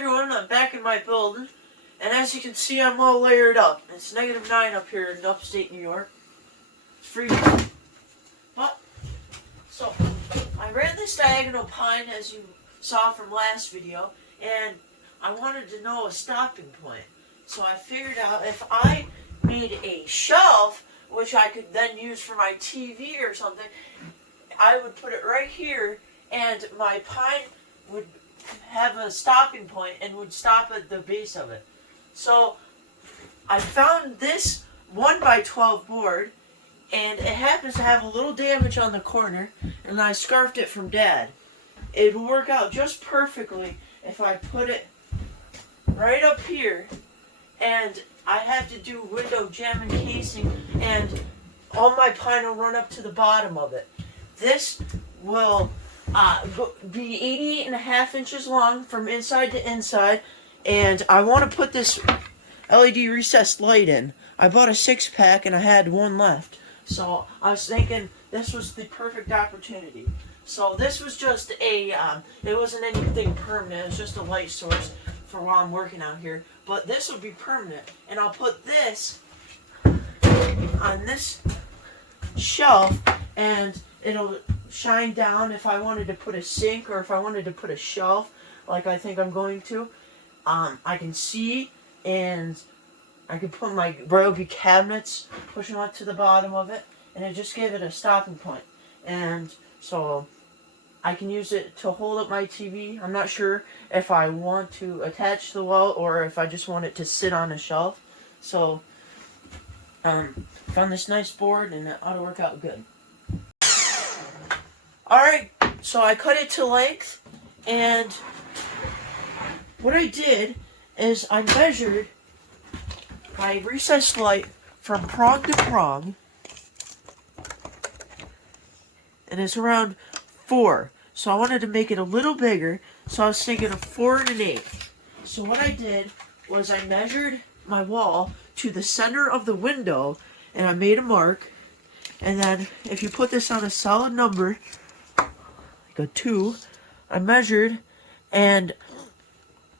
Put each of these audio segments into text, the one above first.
everyone, I'm back in my building, and as you can see, I'm all layered up. It's -9 up here in upstate New York. It's freezing. But, so, I ran this diagonal pine, as you saw from last video, and I wanted to know a stopping point. So I figured out if I made a shelf, which I could then use for my TV or something, I would put it right here, and my pine would have a stopping point and would stop at the base of it. So I found this 1x12 board, and it happens to have a little damage on the corner, and I scarfed it from Dad. It will work out just perfectly if I put it right up here, and I have to do window jamb and casing, and all my pine will run up to the bottom of it. This will be 88.5 inches long from inside to inside, and I want to put this LED recessed light in. I bought a 6-pack and I had one left, so I was thinking this was the perfect opportunity. So this was just a, it wasn't anything permanent, it was just a light source for while I'm working out here, but this will be permanent, and I'll put this on this shelf, and it'll shine down if I wanted to put a sink or if I wanted to put a shelf, like I think I'm going to. I can see, and I can put my Ryobi cabinets, push them up to the bottom of it, and it just gave it a stopping point. And so I can use it to hold up my TV. I'm not sure if I want to attach to the wall or if I just want it to sit on a shelf. So found this nice board, and it ought to work out good. Alright, so I cut it to length, and what I did is I measured my recessed light from prong to prong, and it's around 4. So I wanted to make it a little bigger, so I was thinking of 4 1/8. So what I did was I measured my wall to the center of the window, and I made a mark, and then if you put this on a solid number, like a 2, I measured, and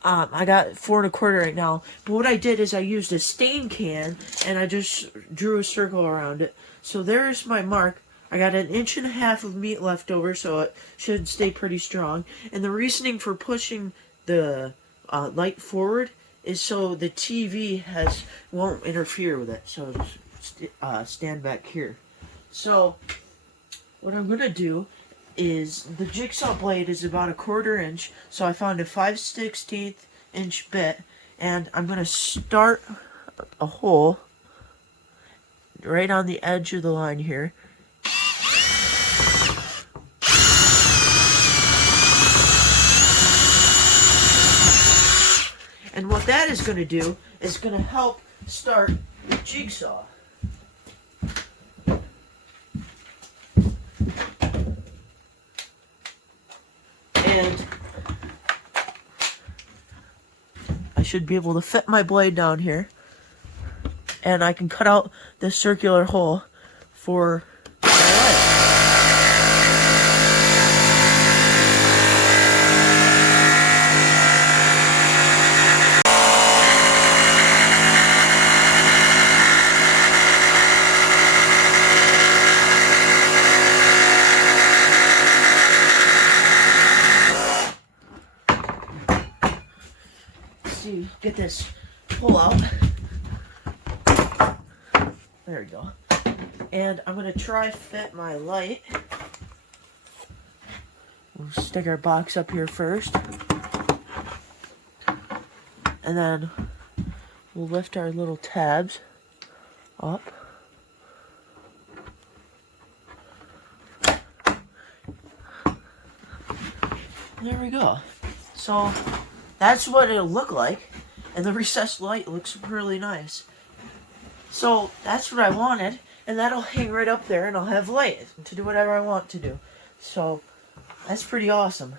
I got 4 1/4 right now. But what I did is I used a stain can, and I just drew a circle around it. So there's my mark. I got 1.5 inches of meat left over, so it should stay pretty strong. And the reasoning for pushing the light forward is so the TV won't interfere with it. So just stand back here. So what I'm gonna do is the jigsaw blade is about 1/4 inch, so I found a 5/16 inch bit, and I'm gonna start a hole right on the edge of the line here. And what that is going to do is going to help start the jigsaw. And I should be able to fit my blade down here, and I can cut out this circular hole for my light. See, get this pull out. There we go. And I'm gonna try fit my light. We'll stick our box up here first, and then we'll lift our little tabs up. There we go. So that's what it'll look like, and the recessed light looks really nice. So that's what I wanted, and that'll hang right up there, and I'll have light to do whatever I want to do. So that's pretty awesome.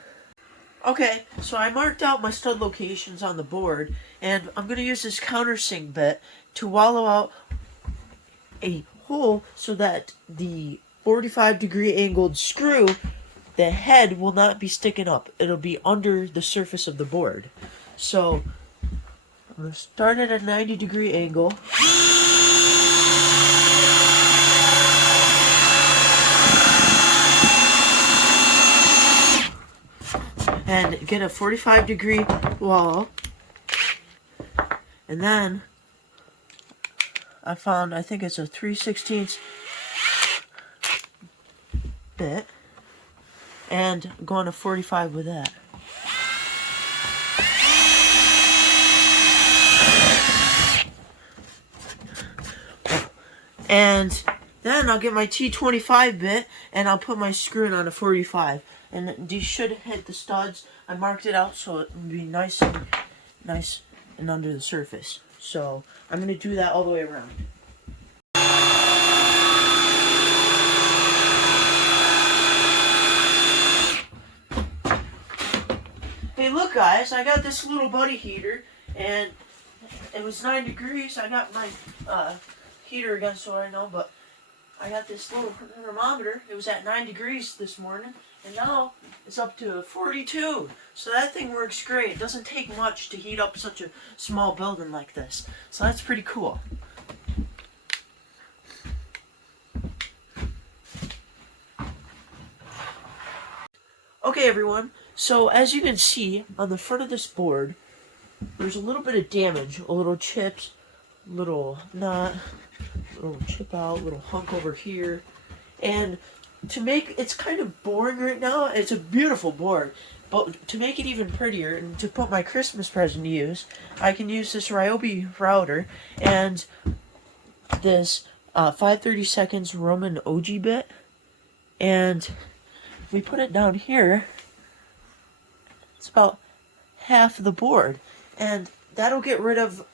Okay, so I marked out my stud locations on the board, and I'm going to use this countersink bit to wallow out a hole so that the 45-degree angled screw, the head will not be sticking up. It'll be under the surface of the board. So I'm going to start at a 90-degree angle. And get a 45-degree wall. And then I found, I think it's a 3/16 bit. And I'm going to 45 with that. And then I'll get my T25 bit and I'll put my screw in on a 45. And these should hit the studs. I marked it out so it will be nice and under the surface. So I'm going to do that all the way around. Hey, look guys, I got this little buddy heater and it was 9 degrees. I got my heater again so I know, but I got this little thermometer. It was at 9 degrees this morning, and now it's up to 42. So that thing works great. It doesn't take much to heat up such a small building like this. So that's pretty cool. Okay everyone, so as you can see on the front of this board, there's a little bit of damage, a little chips, little knot, little chip out, little hunk over here. And to make, it's kind of boring right now. It's a beautiful board, but to make it even prettier and to put my Christmas present to use, I can use this Ryobi router and this 5/32 Roman OG bit, and we put it down here. It's about half the board, and that'll get rid of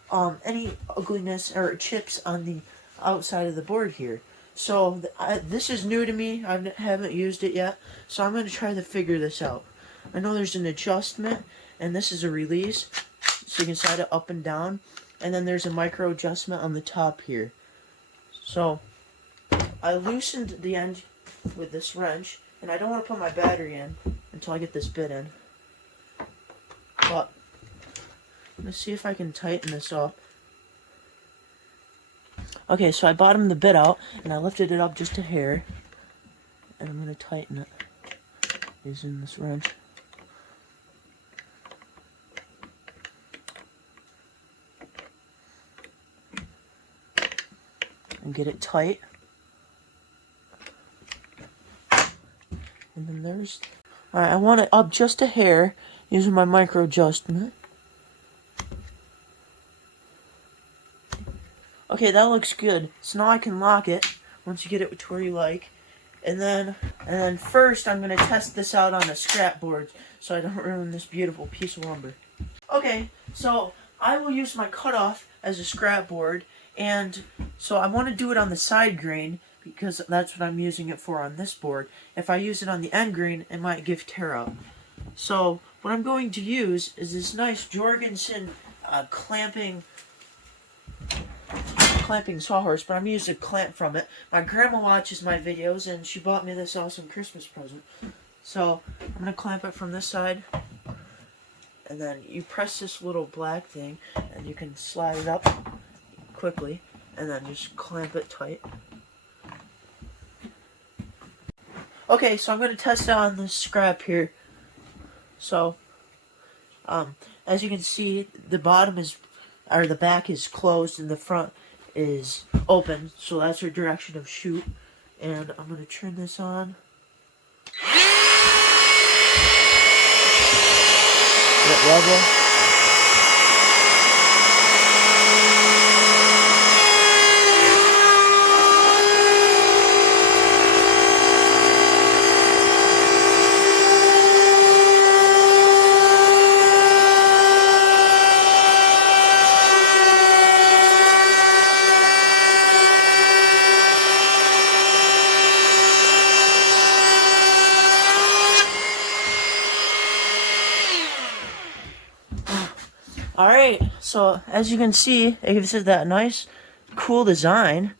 any ugliness or chips on the outside of the board here. So this is new to me. I haven't used it yet, so I'm going to try to figure this out. I know there's an adjustment, and this is a release, so you can slide it up and down, and then there's a micro adjustment on the top here. So I loosened the end with this wrench, and I don't want to put my battery in until I get this bit in. But let's see if I can tighten this up. Okay, so I bottomed the bit out, and I lifted it up just a hair, and I'm going to tighten it using this wrench. And get it tight. And then there's... Alright, I want it up just a hair using my micro adjustment. Okay, that looks good. So now I can lock it once you get it to where you like. And then first I'm going to test this out on a scrap board so I don't ruin this beautiful piece of lumber. Okay, so I will use my cutoff as a scrap board, and so I want to do it on the side grain because that's what I'm using it for on this board. If I use it on the end grain, it might give tear out. So what I'm going to use is this nice Jorgensen clamping sawhorse, but I'm using a clamp from it. My grandma watches my videos, and she bought me this awesome Christmas present. So I'm going to clamp it from this side, and then you press this little black thing, and you can slide it up quickly, and then just clamp it tight. Okay, so I'm going to test it on this scrap here. So, as you can see, the bottom is, or the back is closed, and the front is open, so that's our direction of shoot. And I'm going to turn this on. Get level. Alright, so as you can see, it gives it that nice, cool design.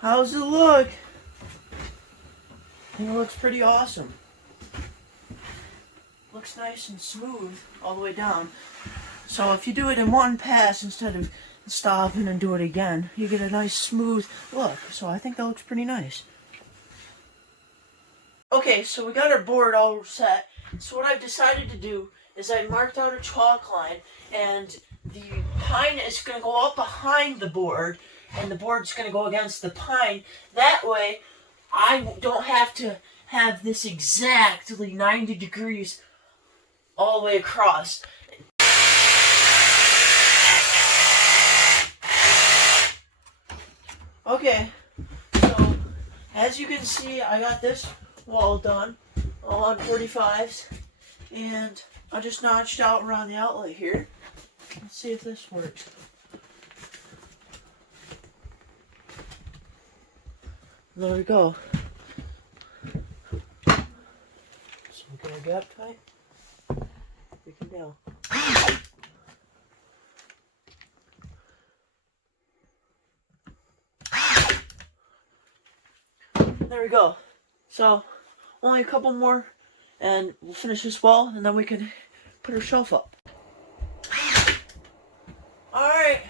How's it look? It looks pretty awesome. Looks nice and smooth all the way down. So if you do it in one pass instead of stopping and do it again, you get a nice smooth look. So I think that looks pretty nice. Okay, so we got our board all set. So what I've decided to do is I marked out a chalk line, and the pine is going to go up behind the board, and the board's going to go against the pine. That way, I don't have to have this exactly 90 degrees all the way across. Okay, so as you can see, I got this wall done on 45s, and I just notched out around the outlet here. Let's see if this works. There we go. So we're gonna gap tight. We can go. There we go. So only a couple more, and we'll finish this wall, and then we can put our shelf up. Alright,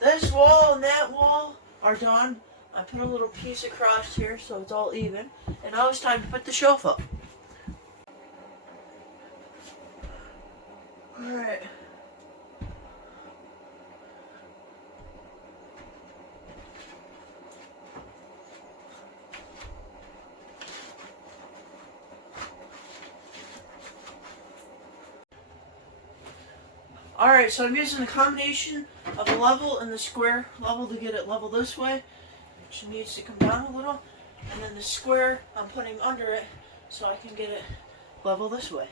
this wall and that wall are done. I put a little piece across here so it's all even, and now it's time to put the shelf up. Alright. Alright, so I'm using a combination of a level and the square level to get it level this way, which needs to come down a little, and then the square I'm putting under it so I can get it level this way.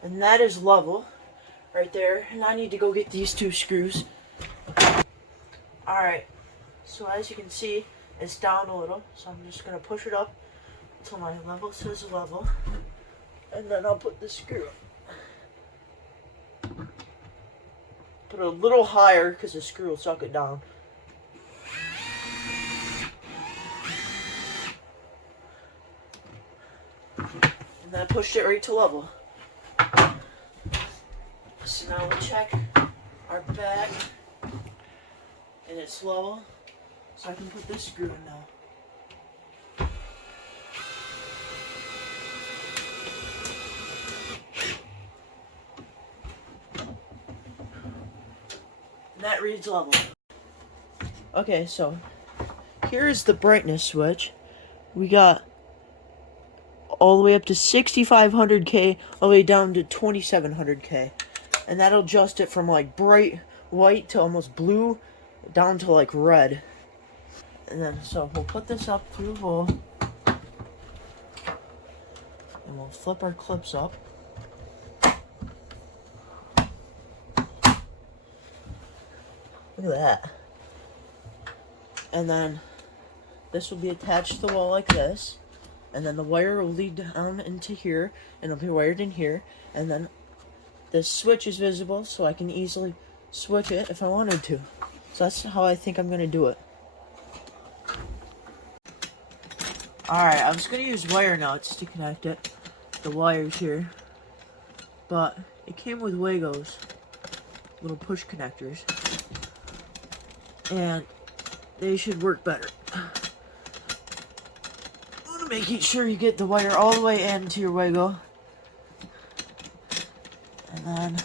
And that is level right there, and I need to go get these two screws. Alright, so as you can see, it's down a little, so I'm just going to push it up until my level says level, and then I'll put the screw up. Put it a little higher because the screw will suck it down. And then I pushed it right to level. So now we'll check our back, and it's level, so I can put this screw in now. And that reads level. Okay, so here's the brightness switch. We got all the way up to 6500K, all the way down to 2700K. And that'll adjust it from like bright white to almost blue down to like red. And then so we'll put this up through the hole, and we'll flip our clips up. Look at that. And then this will be attached to the wall like this, and then the wire will lead down into here, and it'll be wired in here, and then the switch is visible, so I can easily switch it if I wanted to. So that's how I think I'm going to do it. Alright, I was going to use wire nuts to connect it, the wires here, but it came with Legos, little push connectors, and they should work better. You want to make sure you get the wire all the way into your Lego. And then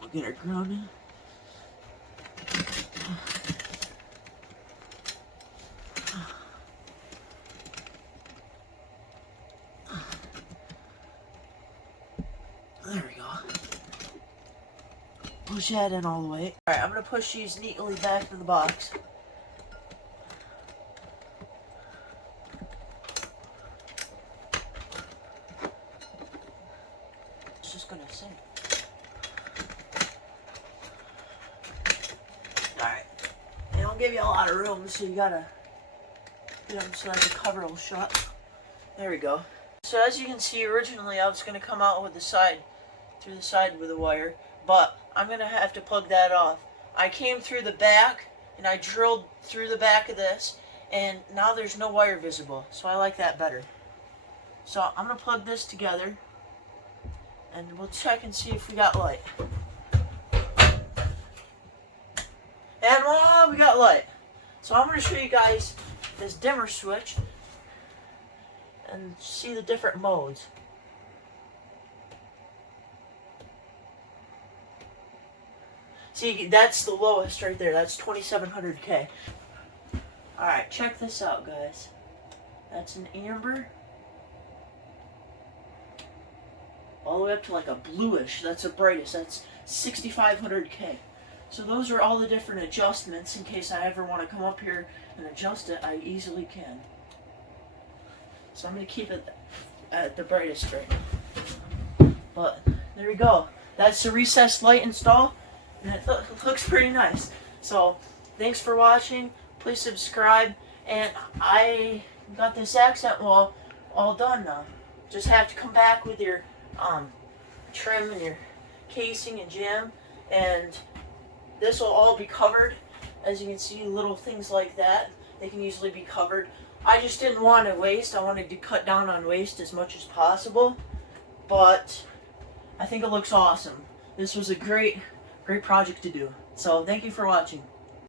we'll get her grounded. There we go. Push that in all the way. Alright, I'm going to push these neatly back in the box. gonna sing. Alright. They don't give you a lot of room, so you gotta get them so that the cover will shut. There we go. So as you can see, originally I was gonna come out with through the side with a wire, but I'm gonna have to plug that off. I came through the back and I drilled through the back of this, and now there's no wire visible, so I like that better. So I'm gonna plug this together and we'll check and see if we got light. And voila, we got light. So I'm gonna show you guys this dimmer switch and see the different modes. See, that's the lowest right there. That's 2700K. Alright, check this out, guys. That's an amber. All the way up to like a bluish. That's the brightest. That's 6500K. So those are all the different adjustments. In case I ever want to come up here and adjust it, I easily can. So I'm going to keep it at the brightest right now. But there we go. That's the recessed light install. And it looks pretty nice. So thanks for watching. Please subscribe. And I got this accent wall all done now. Just have to come back with your trim and your casing and jam. And this will all be covered. As you can see, little things like that, they can easily be covered. I just didn't want to waste. I wanted to cut down on waste as much as possible. But I think it looks awesome. This was a great project to do. So thank you for watching.